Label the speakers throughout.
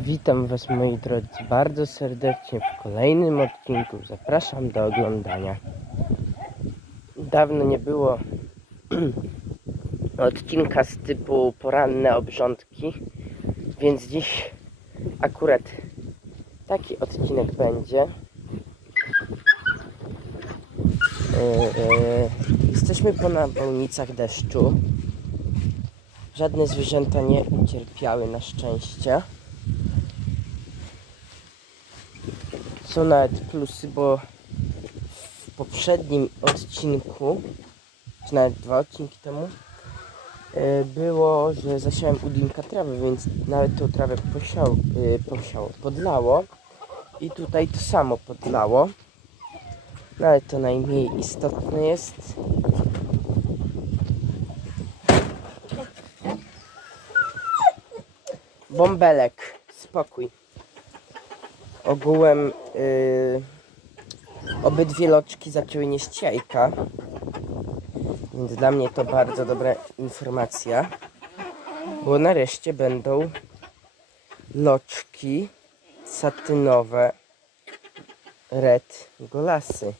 Speaker 1: Witam Was moi drodzy bardzo serdecznie w kolejnym odcinku. Zapraszam do oglądania. Dawno nie było odcinka z typu poranne obrządki, więc dziś akurat taki odcinek będzie. Yy, Jesteśmy po nawałnicach deszczu. Żadne zwierzęta nie ucierpiały na szczęście. Są nawet plusy, bo w poprzednim odcinku, czy nawet dwa odcinki temu, e, było, że zasiałem u Dinka trawę, więc nawet tą trawę posiał, e, posiało, podlało. I tutaj to samo podlało. No ale to najmniej istotne jest. Bąbelek, spokój. Ogółem yy, obydwie loczki zaczęły nieść jajka. Więc dla mnie to bardzo dobra informacja. Bo nareszcie będą loczki satynowe red golasy.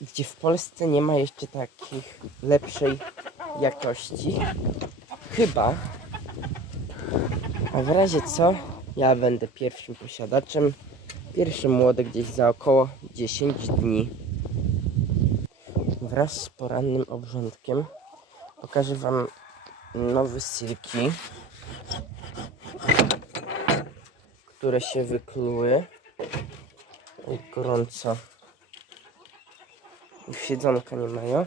Speaker 1: Gdzie w Polsce nie ma jeszcze takich lepszej jakości. Chyba. A w razie co, ja będę pierwszym posiadaczem. Pierwszy młody gdzieś za około 10 dni. Wraz z porannym obrządkiem pokażę Wam nowe silki, które się wykluły. Oj, gorąco. Już nie mają.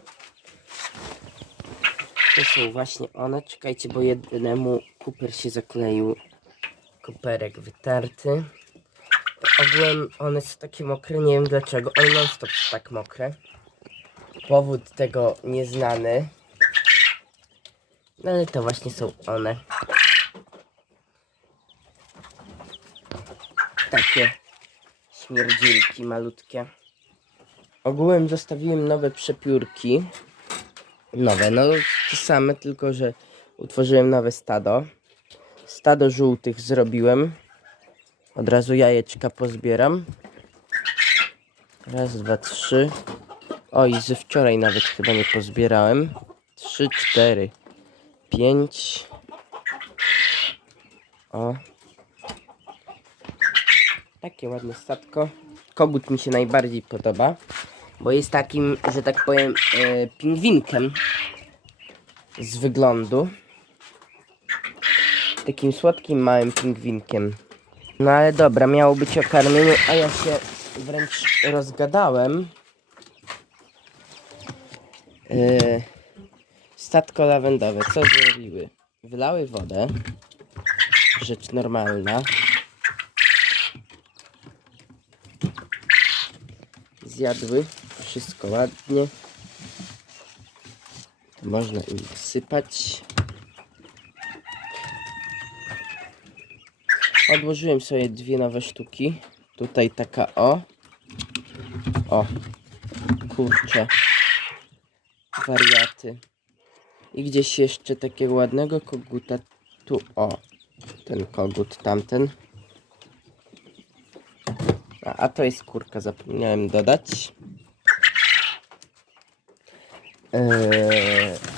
Speaker 1: To są właśnie one. Czekajcie, bo jednemu kuper się zakleił. Koperek wytarty. Ogółem one są takie mokre, nie wiem dlaczego. One non stop są tak mokre. Powód tego nieznany. No ale to właśnie są one. Takie śmierdzielki malutkie. Ogółem zostawiłem nowe przepiórki. Nowe, no te same, tylko że utworzyłem nowe stado. Stado żółtych zrobiłem. Od razu jajeczka pozbieram. Raz, dwa, trzy. Oj, ze wczoraj nawet chyba nie pozbierałem. Trzy, cztery, pięć. O. Takie ładne statko. Kogut mi się najbardziej podoba, bo jest takim, że tak powiem, e, pingwinkiem z wyglądu. Takim słodkim, małym pingwinkiem. No ale dobra, miało być o karmieniu, a ja się wręcz rozgadałem. Yy, statko lawendowe, co zrobiły? Wylały wodę. Rzecz normalna. Zjadły wszystko ładnie. Można im sypać. Odłożyłem sobie dwie nowe sztuki. Tutaj taka o. O. Kurczę. Wariaty. I gdzieś jeszcze takiego ładnego koguta. Tu o. Ten kogut, tamten. A, a to jest kurka, zapomniałem dodać. Eee...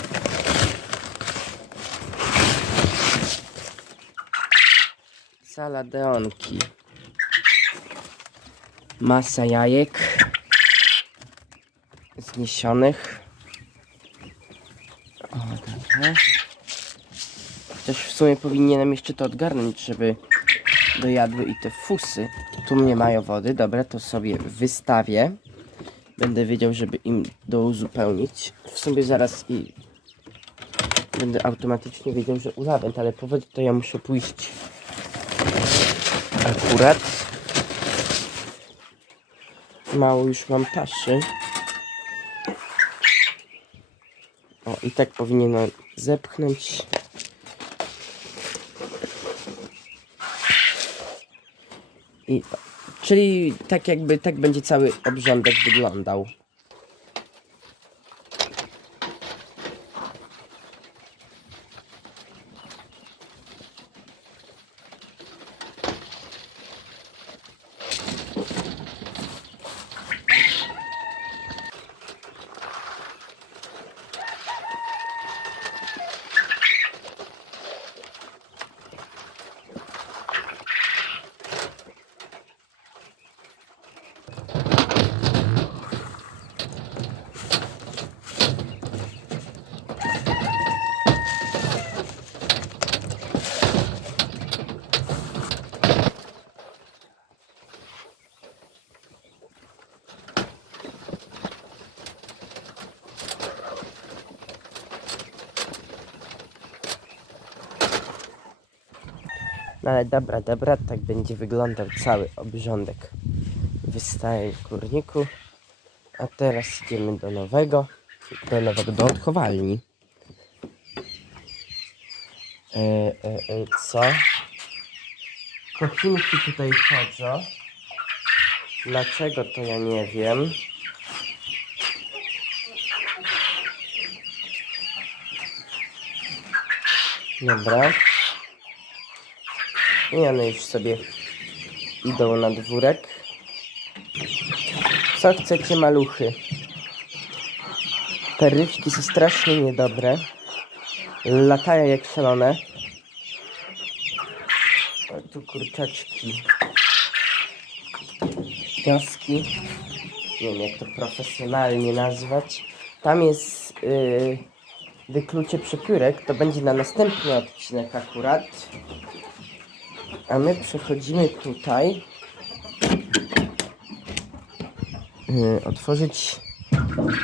Speaker 1: Saladeonki. Masa jajek zniesionych. O, dobra. Chociaż w sumie powinienem jeszcze to odgarnąć, żeby dojadły i te fusy. Tu mnie mają wody. Dobra, to sobie wystawię. Będę wiedział, żeby im douzupełnić. W sumie zaraz i będę automatycznie wiedział, że ulawęd, ale po wodę to ja muszę pójść akurat. Mało już mam paszy. O, i tak powinienem zepchnąć. I, czyli tak jakby, tak będzie cały obrządek wyglądał. No ale dobra, dobra, tak będzie wyglądał cały obrządek wystaje w kurniku. A teraz idziemy do nowego, do nowego, do odchowalni. E, e, e, co? Kochinki tutaj chodzą. Dlaczego to ja nie wiem. Dobra. I one już sobie idą na dwórek. Co chcecie maluchy? Te rybki są strasznie niedobre. Latają jak szalone. O, tu kurczaczki. Pioski. Nie wiem jak to profesjonalnie nazwać. Tam jest yy, wyklucie przepiórek. To będzie na następny odcinek akurat. A my przechodzimy tutaj. Yy, otworzyć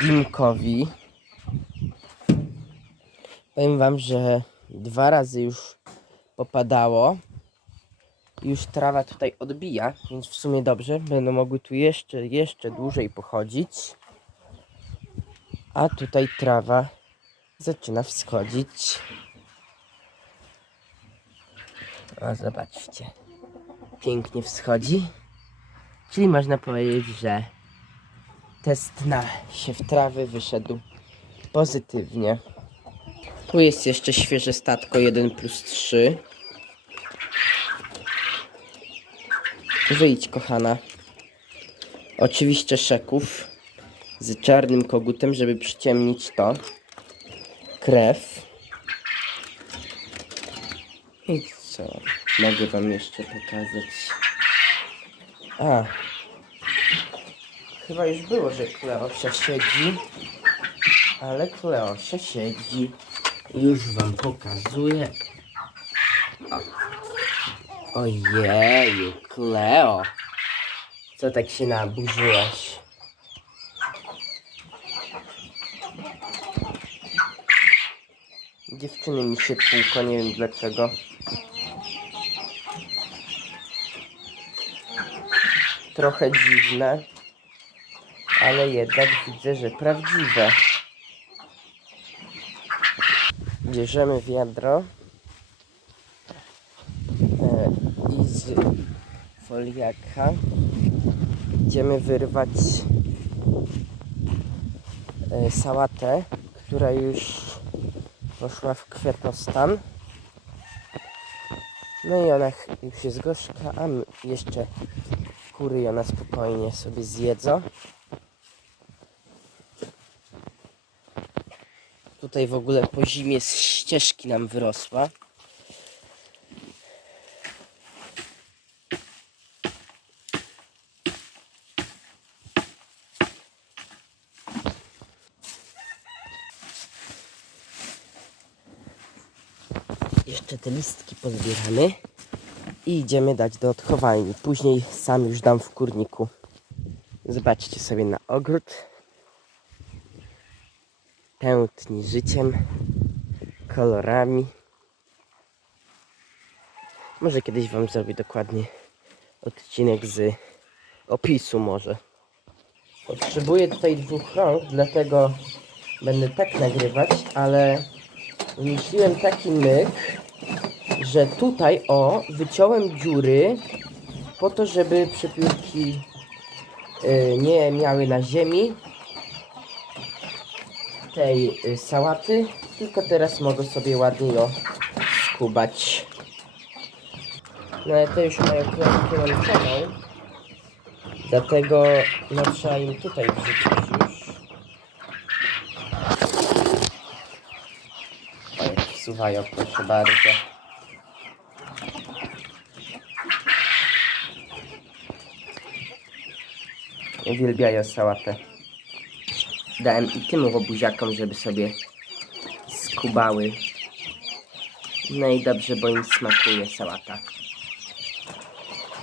Speaker 1: Dimkowi. Powiem wam, że dwa razy już popadało. Już trawa tutaj odbija, więc w sumie dobrze. Będą mogły tu jeszcze, jeszcze dłużej pochodzić. A tutaj trawa zaczyna wschodzić. O, zobaczcie. Pięknie wschodzi. Czyli można powiedzieć, że test na siew trawy wyszedł pozytywnie. Tu jest jeszcze świeże statko 1 plus 3. Wyjdź, kochana. Oczywiście szeków z czarnym kogutem, żeby przyciemnić to. Krew. I co? Mogę wam jeszcze pokazać. A. Chyba już było, że Kleosia siedzi. Ale Kleosia siedzi. Już wam pokazuję. O. Ojeju, Kleo. Co tak się naburzyłaś? Dziewczyny mi się tłuko, nie wiem dlaczego. Trochę dziwne, ale jednak widzę, że prawdziwe. Bierzemy wiadro e, i z foliaka idziemy wyrwać e, sałatę, która już poszła w kwiatostan. No i ona już jest gorzka, a jeszcze kury i ona spokojnie sobie zjedzą. Tutaj w ogóle po zimie ścieżki nam wyrosła. Jeszcze te listki pozbieramy i idziemy dać do odchowalni. Później sam już dam w kurniku. Zobaczcie sobie na ogród. Tętni życiem, kolorami. Może kiedyś Wam zrobię dokładnie odcinek z opisu może. Potrzebuję tutaj dwóch rąk, dlatego będę tak nagrywać, ale wymyśliłem taki myk, że tutaj o wyciąłem dziury po to, żeby przepiórki y, nie miały na ziemi tej y, sałaty, tylko teraz mogę sobie ładnie ją skubać. No ale to już mają klatkę łączoną, dlatego no, trzeba im tutaj wrzucić już. O, jak wsuwają, proszę bardzo. Uwielbiają sałatę. Dałem i tym łobuziakom, żeby sobie skubały. No i dobrze, bo im smakuje sałata.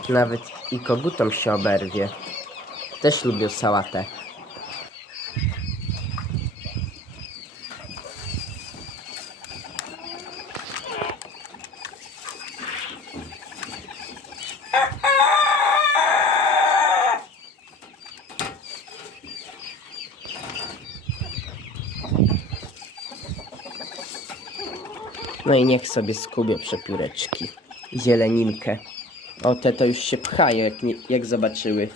Speaker 1: Nawet i kogutom się oberwie. Też lubią sałatę. No i niech sobie skubie przepióreczki. Zieleninkę. O, te to już się pchają, jak, nie, jak zobaczyły.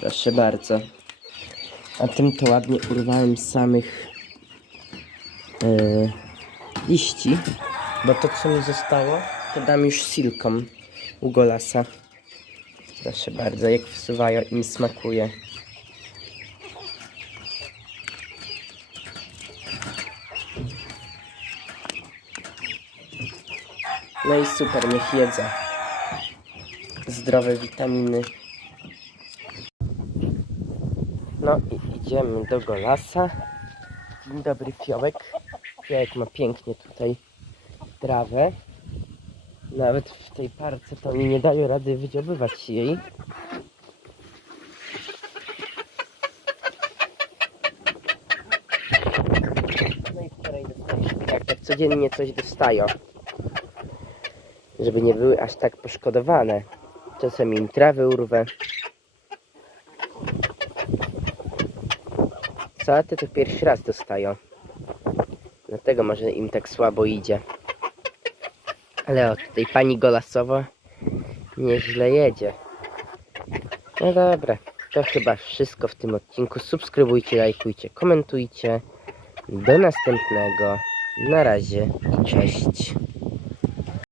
Speaker 1: Proszę bardzo. A tym to ładnie urwałem samych yy, liści, bo to co mi zostało, to dam już silkom u golasa. Proszę bardzo, jak wsuwają im smakuje. No i super, niech jedzą. Zdrowe witaminy. No i idziemy do golasa. Dzień dobry Fiołek. Fiołek ma pięknie tutaj trawę. Nawet w tej parce to mi nie dają rady wydziobywać jej. No i wczoraj dostaliśmy tak, tak codziennie coś dostają. Żeby nie były aż tak poszkodowane. Czasem im trawę urwę. Sałaty to pierwszy raz dostają. Dlatego może im tak słabo idzie. Ale o, tutaj pani Golasowa nieźle jedzie. No dobra, to chyba wszystko w tym odcinku. Subskrybujcie, lajkujcie, komentujcie. Do następnego. Na razie i cześć.